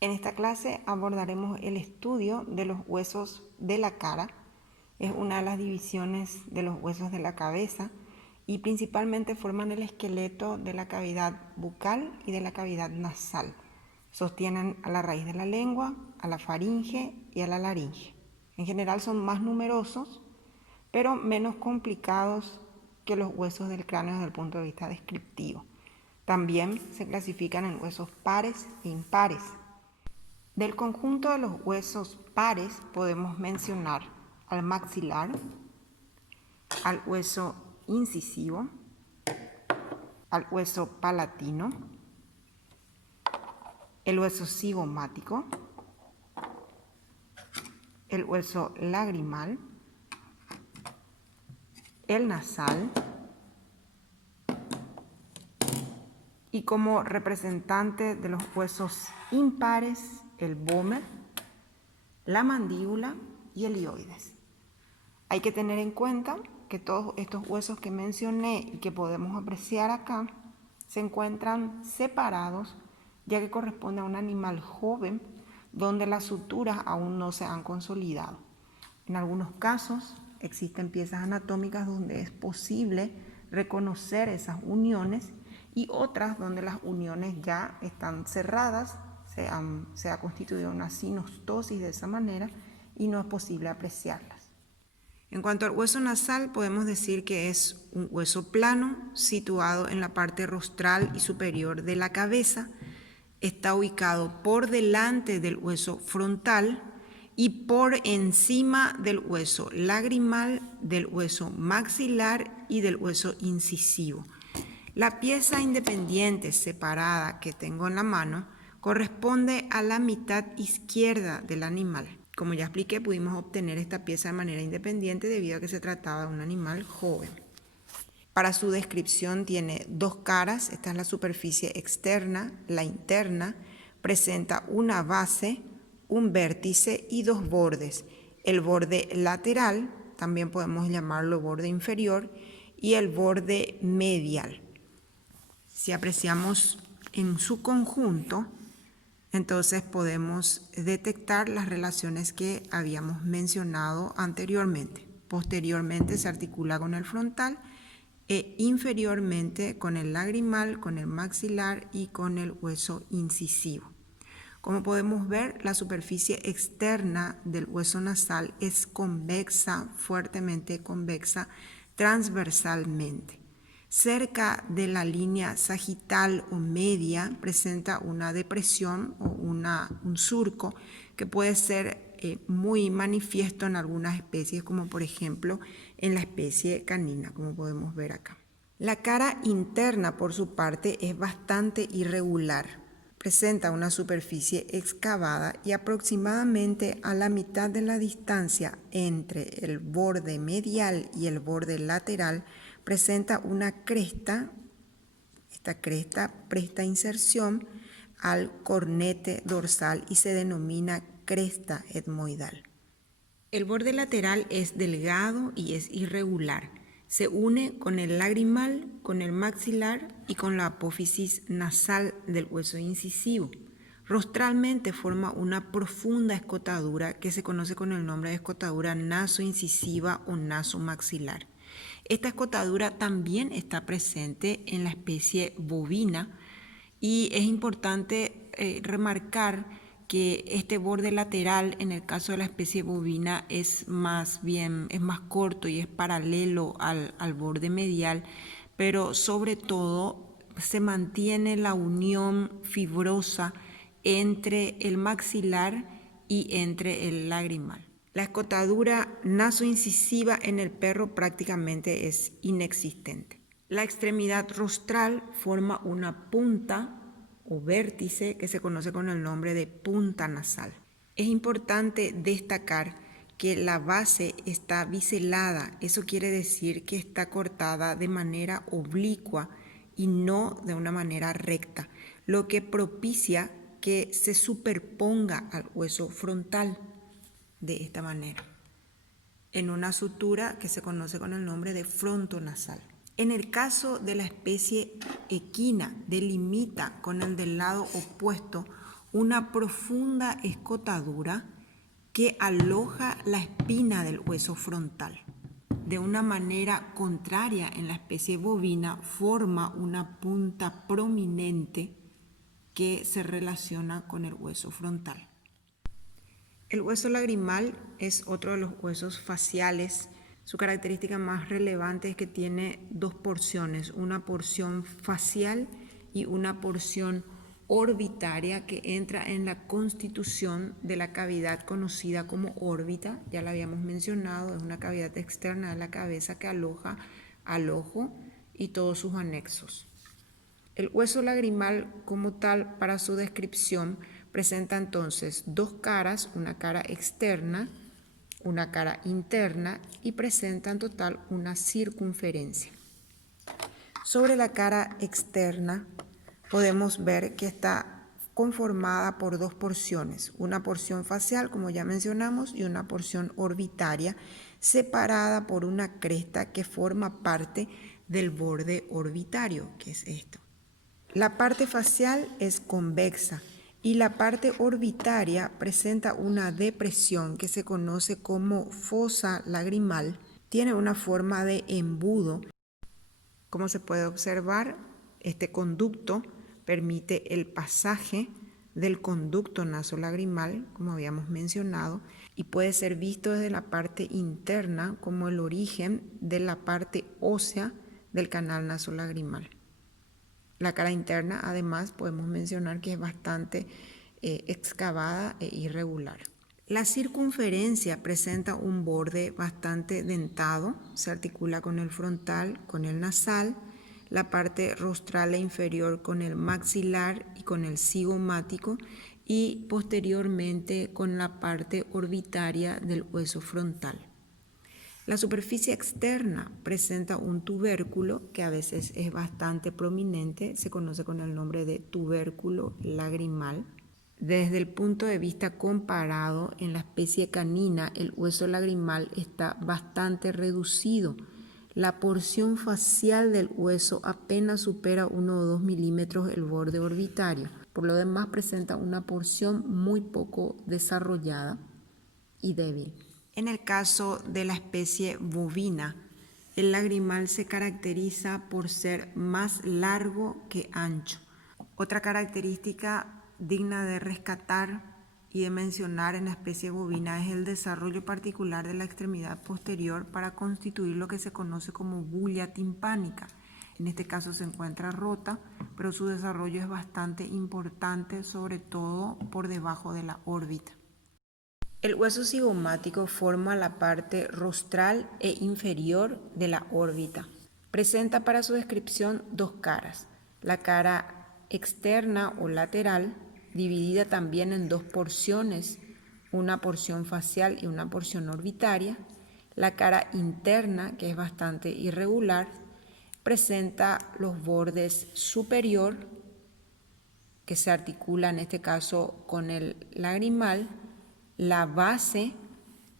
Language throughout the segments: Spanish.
En esta clase abordaremos el estudio de los huesos de la cara. Es una de las divisiones de los huesos de la cabeza y principalmente forman el esqueleto de la cavidad bucal y de la cavidad nasal. Sostienen a la raíz de la lengua, a la faringe y a la laringe. En general son más numerosos, pero menos complicados que los huesos del cráneo desde el punto de vista descriptivo. También se clasifican en huesos pares e impares. Del conjunto de los huesos pares podemos mencionar al maxilar, al hueso incisivo, al hueso palatino, el hueso cigomático, el hueso lagrimal, el nasal y como representante de los huesos impares, el vómer, la mandíbula y el hioides. Hay que tener en cuenta que todos estos huesos que mencioné y que podemos apreciar acá se encuentran separados, ya que corresponde a un animal joven donde las suturas aún no se han consolidado. En algunos casos existen piezas anatómicas donde es posible reconocer esas uniones y otras donde las uniones ya están cerradas, se ha constituido una sinostosis de esa manera y no es posible apreciarlas. En cuanto al hueso nasal, podemos decir que es un hueso plano situado en la parte rostral y superior de la cabeza. Está ubicado por delante del hueso frontal y por encima del hueso lagrimal, del hueso maxilar y del hueso incisivo. La pieza independiente separada que tengo en la mano corresponde a la mitad izquierda del animal. Como ya expliqué, pudimos obtener esta pieza de manera independiente debido a que se trataba de un animal joven. Para su descripción tiene dos caras, esta es la superficie externa, la interna, presenta una base, un vértice y dos bordes. El borde lateral, también podemos llamarlo borde inferior, y el borde medial. Si apreciamos en su conjunto, entonces podemos detectar las relaciones que habíamos mencionado anteriormente. Posteriormente se articula con el frontal e inferiormente con el lagrimal, con el maxilar y con el hueso incisivo. Como podemos ver, la superficie externa del hueso nasal es convexa, fuertemente convexa, transversalmente. Cerca de la línea sagital o media presenta una depresión o un surco que puede ser muy manifiesto en algunas especies, como por ejemplo en la especie canina, como podemos ver acá. La cara interna, por su parte, es bastante irregular. Presenta una superficie excavada y aproximadamente a la mitad de la distancia entre el borde medial y el borde lateral presenta una cresta. Esta cresta presta inserción al cornete dorsal y se denomina cresta etmoidal. El borde lateral es delgado y es irregular. Se une con el lagrimal, con el maxilar y con la apófisis nasal del hueso incisivo. Rostralmente forma una profunda escotadura que se conoce con el nombre de escotadura nasoincisiva o nasomaxilar. Esta escotadura también está presente en la especie bovina y es importante remarcar que este borde lateral en el caso de la especie bovina es más corto y es paralelo al borde medial, pero sobre todo se mantiene la unión fibrosa entre el maxilar y entre el lagrimal. La escotadura nasoincisiva en el perro prácticamente es inexistente. La extremidad rostral forma una punta o vértice que se conoce con el nombre de punta nasal. Es importante destacar que la base está biselada, eso quiere decir que está cortada de manera oblicua y no de una manera recta, lo que propicia que se superponga al hueso frontal de esta manera, en una sutura que se conoce con el nombre de frontonasal. En el caso de la especie equina, delimita con el del lado opuesto una profunda escotadura que aloja la espina del hueso frontal. De una manera contraria, en la especie bovina forma una punta prominente que se relaciona con el hueso frontal. El hueso lagrimal es otro de los huesos faciales. Su característica más relevante es que tiene dos porciones, una porción facial y una porción orbitaria que entra en la constitución de la cavidad conocida como órbita. Ya la habíamos mencionado, es una cavidad externa de la cabeza que aloja al ojo y todos sus anexos. El hueso lagrimal como tal, para su descripción, presenta entonces dos caras, una cara externa, una cara interna y presenta en total una circunferencia. Sobre la cara externa podemos ver que está conformada por dos porciones, una porción facial, como ya mencionamos, y una porción orbitaria, separada por una cresta que forma parte del borde orbitario, que es esto. La parte facial es convexa y la parte orbitaria presenta una depresión que se conoce como fosa lagrimal. Tiene una forma de embudo. Como se puede observar, este conducto permite el pasaje del conducto nasolagrimal, como habíamos mencionado, y puede ser visto desde la parte interna como el origen de la parte ósea del canal nasolagrimal. La cara interna, además, podemos mencionar que es bastante excavada e irregular. La circunferencia presenta un borde bastante dentado, se articula con el frontal, con el nasal, la parte rostral e inferior con el maxilar y con el cigomático y posteriormente con la parte orbitaria del hueso frontal. La superficie externa presenta un tubérculo que a veces es bastante prominente, se conoce con el nombre de tubérculo lagrimal. Desde el punto de vista comparado, en la especie canina el hueso lagrimal está bastante reducido. La porción facial del hueso apenas supera 1 o 2 milímetros el borde orbitario. Por lo demás presenta una porción muy poco desarrollada y débil. En el caso de la especie bovina, el lagrimal se caracteriza por ser más largo que ancho. Otra característica digna de rescatar y de mencionar en la especie bovina es el desarrollo particular de la extremidad posterior para constituir lo que se conoce como bulla timpánica. En este caso se encuentra rota, pero su desarrollo es bastante importante, sobre todo por debajo de la órbita. El hueso cigomático forma la parte rostral e inferior de la órbita. Presenta para su descripción dos caras, la cara externa o lateral, dividida también en dos porciones, una porción facial y una porción orbitaria. La cara interna, que es bastante irregular, presenta los bordes superior, que se articula en este caso con el lagrimal, la base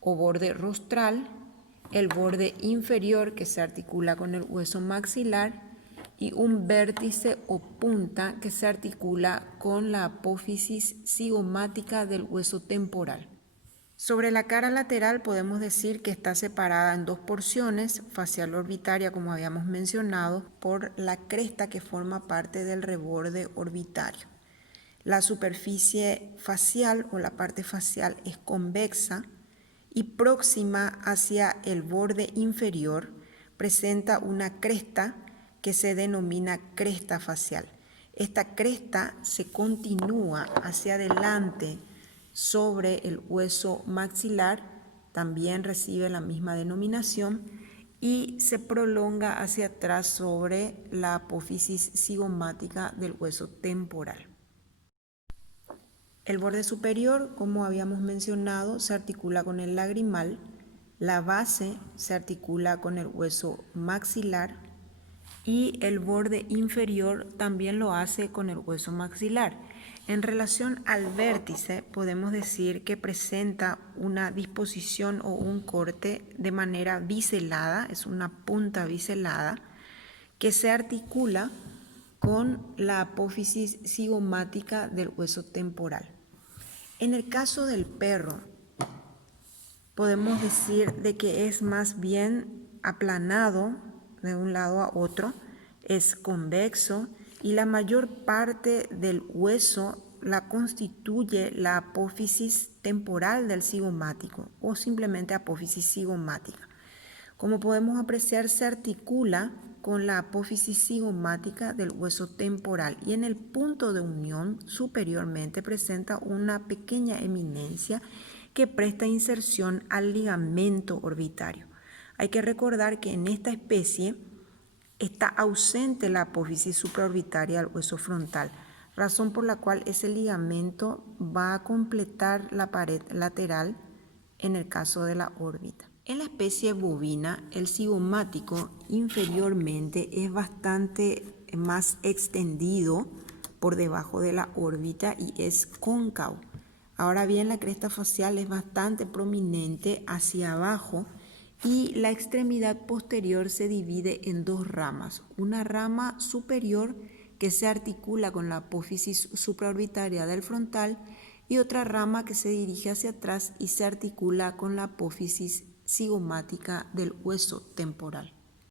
o borde rostral, el borde inferior que se articula con el hueso maxilar y un vértice o punta que se articula con la apófisis cigomática del hueso temporal. Sobre la cara lateral podemos decir que está separada en dos porciones, facial orbitaria como habíamos mencionado, por la cresta que forma parte del reborde orbitario. La superficie facial o la parte facial es convexa y próxima hacia el borde inferior presenta una cresta que se denomina cresta facial. Esta cresta se continúa hacia adelante sobre el hueso maxilar, también recibe la misma denominación, y se prolonga hacia atrás sobre la apófisis cigomática del hueso temporal. El borde superior, como habíamos mencionado, se articula con el lagrimal, la base se articula con el hueso maxilar y el borde inferior también lo hace con el hueso maxilar. En relación al vértice, podemos decir que presenta una disposición o un corte de manera biselada, es una punta biselada, que se articula con la apófisis cigomática del hueso temporal. En el caso del perro, podemos decir de que es más bien aplanado de un lado a otro, es convexo y la mayor parte del hueso la constituye la apófisis temporal del cigomático o simplemente apófisis cigomática. Como podemos apreciar, se articula con la apófisis cigomática del hueso temporal y en el punto de unión superiormente presenta una pequeña eminencia que presta inserción al ligamento orbitario. Hay que recordar que en esta especie está ausente la apófisis supraorbitaria del hueso frontal, razón por la cual ese ligamento va a completar la pared lateral en el caso de la órbita. En la especie bovina, el cigomático inferiormente es bastante más extendido por debajo de la órbita y es cóncavo. Ahora bien, la cresta facial es bastante prominente hacia abajo y la extremidad posterior se divide en dos ramas. Una rama superior que se articula con la apófisis supraorbitaria del frontal y otra rama que se dirige hacia atrás y se articula con la apófisis cigomática del hueso temporal.